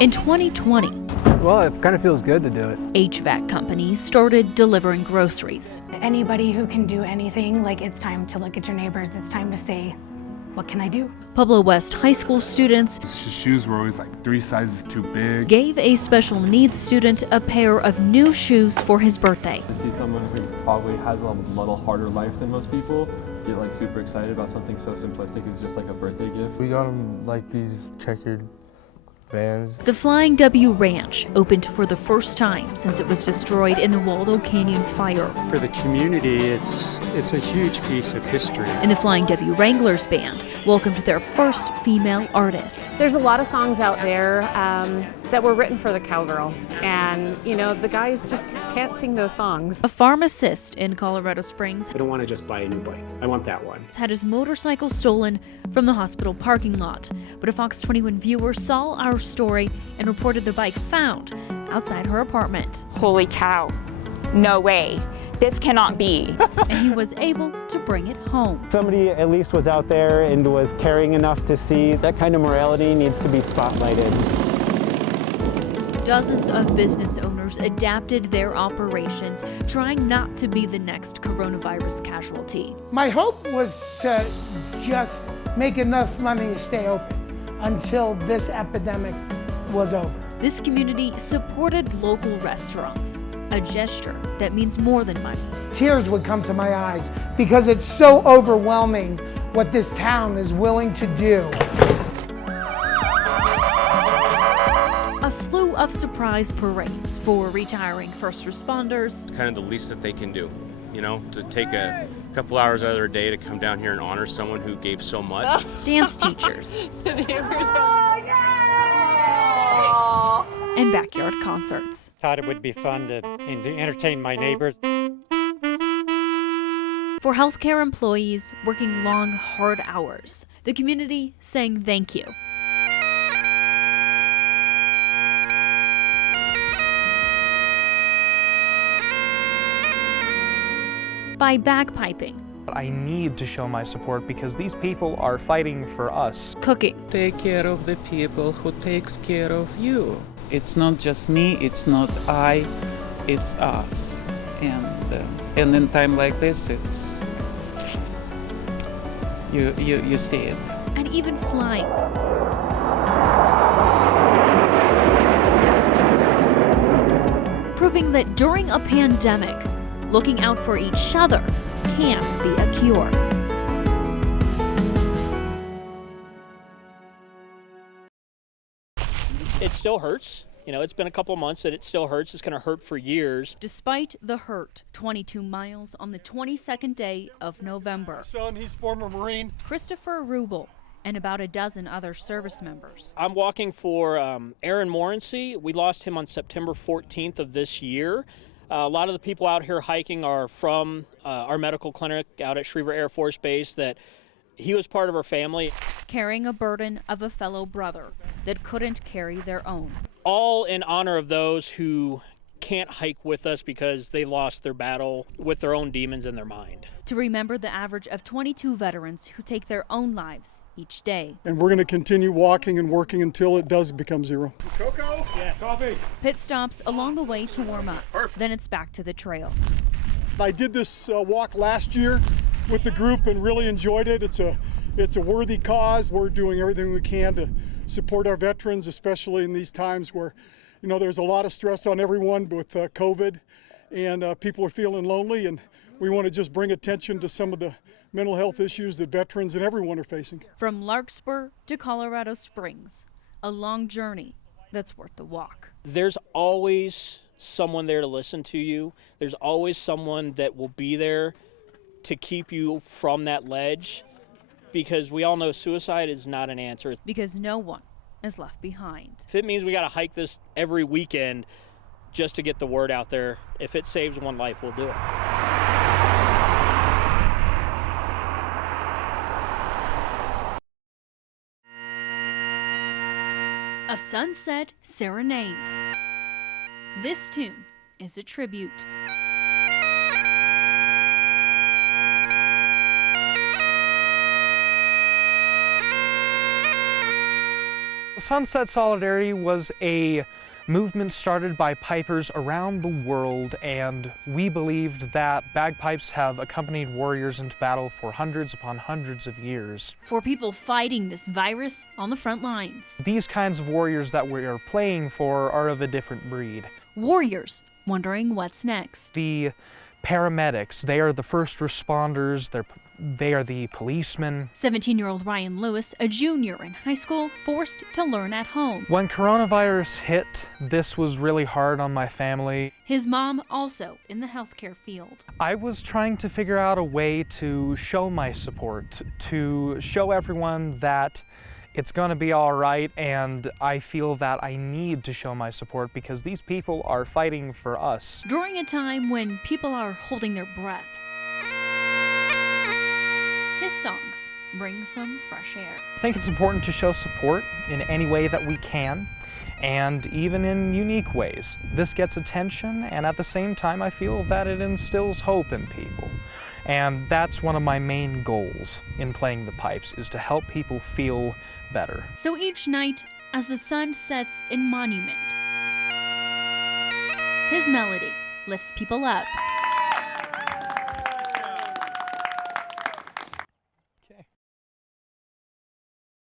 In 2020, Well, it kind of feels good to do it. HVAC companies started delivering groceries. Anybody who can do anything, like it's time to look at your neighbors, it's time to say, what can I do? Pueblo West High School students His shoes were always like 3 sizes too big. gave a special needs student a pair of new shoes for his birthday. To see someone who probably has a little harder life than most people get like super excited about something so simplistic as just like a birthday gift. We got them like these checkered Vans. The Flying W Ranch opened for the first time since it was destroyed in the Waldo Canyon fire. For the community, it's a huge piece of history. And the Flying W Wranglers Band welcomed their first female artist. There's a lot of songs out there that were written for the cowgirl, and the guys just can't sing those songs. A pharmacist in Colorado Springs I don't want to just buy a new bike. I want that one. had his motorcycle stolen from the hospital parking lot, but a Fox 21 viewer saw our story and reported the bike found outside her apartment. Holy cow, no way, this cannot be. And he was able to bring it home. Somebody at least was out there and was caring enough to see that kind of morality needs to be spotlighted. Dozens of business owners adapted their operations, trying not to be the next coronavirus casualty. My hope was to just make enough money to stay open until this epidemic was over. This community supported local restaurants, a gesture that means more than money. Tears would come to my eyes because it's so overwhelming what this town is willing to do. A slew of surprise parades for retiring first responders. Kind of the least that they can do, to take a couple hours out of their day to come down here and honor someone who gave so much. Dance teachers. And backyard concerts. Thought it would be fun to entertain my neighbors. For healthcare employees working long, hard hours, the community saying thank you. By bagpiping, I need to show my support because these people are fighting for us. Cooking. Take care of the people who takes care of you. It's not just me, it's not I, it's us. And in time like this, it's you see it. And even flying. Proving that during a pandemic, looking out for each other can be a cure. It still hurts. It's been a couple of months, but it still hurts. It's going to hurt for years. Despite the hurt, 22 miles on the 22nd day of November. Son, he's former Marine. Christopher Rubel and about a dozen other service members. I'm walking for Aaron Morency. We lost him on September 14th of this year. A lot of the people out here hiking are from our medical clinic out at Schriever Air Force Base that he was part of our family. Carrying a burden of a fellow brother that couldn't carry their own. All in honor of those who can't hike with us because they lost their battle with their own demons in their mind. To remember the average of 22 veterans who take their own lives each day. And we're going to continue walking and working until it does become zero. Cocoa? Yes. Coffee. Pit stops along the way to warm up. Perfect. Then it's back to the trail. I did this walk last year with the group and really enjoyed it. It's a worthy cause. We're doing everything we can to support our veterans, especially in these times where there's a lot of stress on everyone with COVID and people are feeling lonely, and we want to just bring attention to some of the mental health issues that veterans and everyone are facing. From Larkspur to Colorado Springs, a long journey that's worth the walk. There's always someone there to listen to you. There's always someone that will be there to keep you from that ledge, because we all know suicide is not an answer. Because no one is left behind. If it means we got to hike this every weekend just to get the word out there, if it saves one life, we'll do it. A Sunset Serenade. This tune is a tribute. Sunset Solidarity was a movement started by pipers around the world, and we believed that bagpipes have accompanied warriors into battle for hundreds upon hundreds of years. For people fighting this virus on the front lines. These kinds of warriors that we are playing for are of a different breed. Warriors wondering what's next. The paramedics, they are the first responders, they are the policemen. 17-year-old Ryan Lewis, a junior in high school, forced to learn at home. When coronavirus hit, this was really hard on my family. His mom also in the healthcare field. I was trying to figure out a way to show my support, to show everyone that it's going to be all right, and I feel that I need to show my support because these people are fighting for us. During a time when people are holding their breath, his songs bring some fresh air. I think it's important to show support in any way that we can, and even in unique ways. This gets attention, and at the same time I feel that it instills hope in people. And that's one of my main goals in playing the pipes, is to help people feel better. So each night, as the sun sets in Monument, his melody lifts people up.